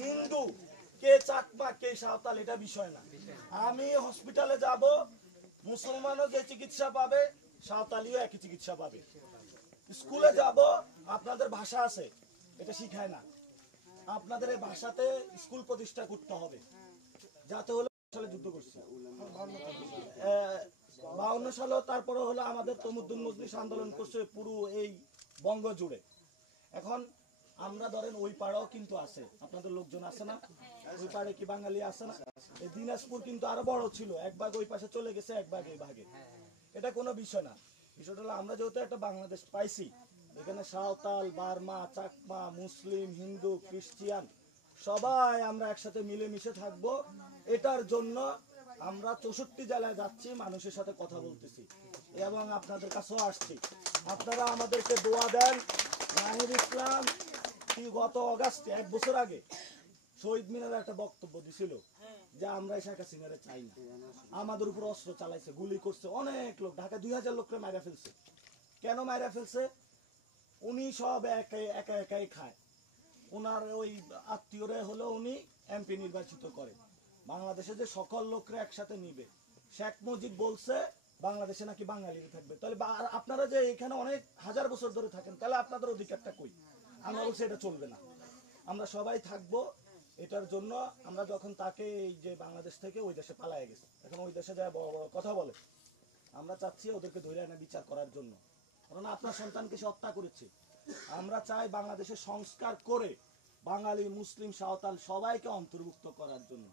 হিন্দু, কে চাকমা, কে সাঁওতাল, এটা বিষয় না। আমি হসপিটালে যাব, মুসলমানও যে চিকিৎসা পাবে, সাঁওতালিও একই চিকিৎসা পাবে। স্কুলে যাব, আপনাদের ভাষা আছে, এটা শিখায় না। আপনাদের এই ভাষাতে স্কুল প্রতিষ্ঠা করতে হবে, যাতে হলো সালে যুদ্ধ করছে 52 সালে, তারপরে হলো আমাদের তমুদ্দুন মজলিস আন্দোলন করছে পুরো এই বঙ্গ জুড়ে। এখন আমরা ধরেন ওই পাড়াও কিন্তু আছে, আপনাদের লোকজন আছে না? ওই পাড়ে কি বাঙালি আছে না? এই দিনাজপুর কিন্তু আরো বড় ছিল, এক ভাগ ওই পাশে চলে গেছে, এক ভাগ এই ভাগে। এটা কোনো বিষয় না। বিষয়টা হলো আমরা যেহেতু একটা বাংলাদেশ পাইছি, এখানে সাঁওতাল, বার্মা, চাকমা, মুসলিম, হিন্দু, খ্রিস্টিয়ান সবাই আমরা একসাথে মিলেমিশে থাকবো। এটার জন্য আমরা 64 জেলায় যাচ্ছি, মানুষের সাথে কথা বলতেছি এবং আপনাদের কাছেও আসছি। আপনারা আমাদেরকে দোয়া দেন। নাহিদ ইসলাম কি গত অগাস্টে 1 বছর আগে শহীদ মিনারে একটা বক্তব্য দিছিল যে আমরা শেখ হাসিনারে চাই না। আমাদের উপর অস্ত্র চালাইছে, গুলি করছে, অনেক লোক, ঢাকা 2000 লোককে মাইরা ফেলছে। কেন মাইরা ফেলছে? উনি সব একাই খায়। ওনার ওই আত্মীয়রা হলো উনি এমপি নির্বাচিত করে। বাংলাদেশে যে সকল লোকরা একসাথে নিবে, শেখ মুজিব বলছে বাংলাদেশে নাকি বাঙালি থাকবে। তাহলে আপনারা যে এখানে অনেক হাজার বছর ধরে থাকেন, তাহলে আপনাদের অধিকারটা কই? আমরা বলছি এটা চলবে না, আমরা সবাই থাকবো। এটার জন্য আমরা যখন তাকে এই যে বাংলাদেশ থেকে ওই দেশে পালায় গেছে, এখন ওই দেশে যায় বড় বড় কথা বলে। আমরা চাচ্ছি ওদেরকে ধরে এনে বিচার করার জন্য, কারণ আপনার সন্তানকে সে হত্যা করেছে। আমরা চাই বাংলাদেশে সংস্কার করে বাঙালি, মুসলিম, সাঁওতাল সবাইকে অন্তর্ভুক্ত করার জন্য।